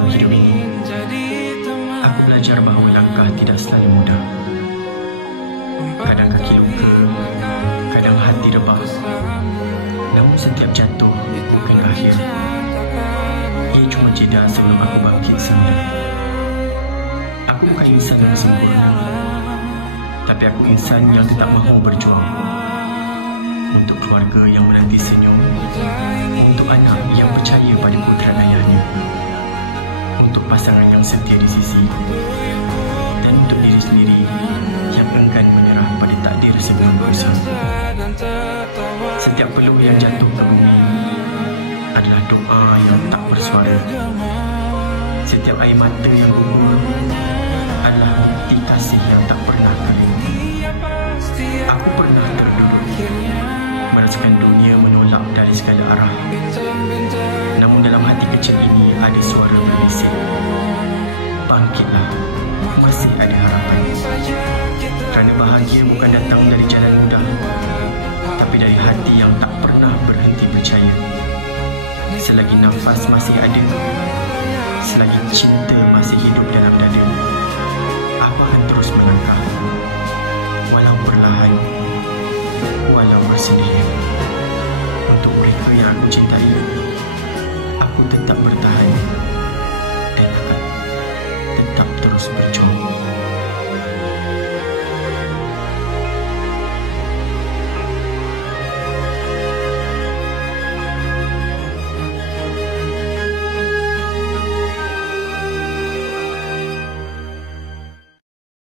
Dalam hidup ini, aku belajar bahawa langkah tidak selalu mudah. Kadang kaki luka, kadang hati rebah. Namun setiap jatuh bukan akhir. Ia cuma jeda sebelum aku bangkit semula. Aku bukan insan yang sempurna, tapi aku insan yang tetap mahu berjuang. Untuk keluarga yang menanti senyum, untuk anak yang percaya pada putera ayahnya, untuk pasangan yang setia di sisi, dan untuk diri sendiri yang enggan menyerah pada takdir sebelum berusaha. Setiap peluk yang jatuh ke bumi adalah doa yang tak bersuara. Setiap air mata yang gugur adalah bukti kasih yang tak pernah kering. Aku pernah terduduk, merasakan dunia menolak dari segala arah. Namun dalam hati kecil ini ada suara berbisik, bangkitlah, masih ada harapan. Kerana bahagia bukan datang dari jalan mudah, tapi dari hati yang tak pernah berhenti percaya. Selagi nafas masih ada, selagi cinta masih hidup dalam dada, aku akan terus melangkah, walau perlahan, walau bersendirian. Untuk mereka yang aku cintai, aku tetap bertahan.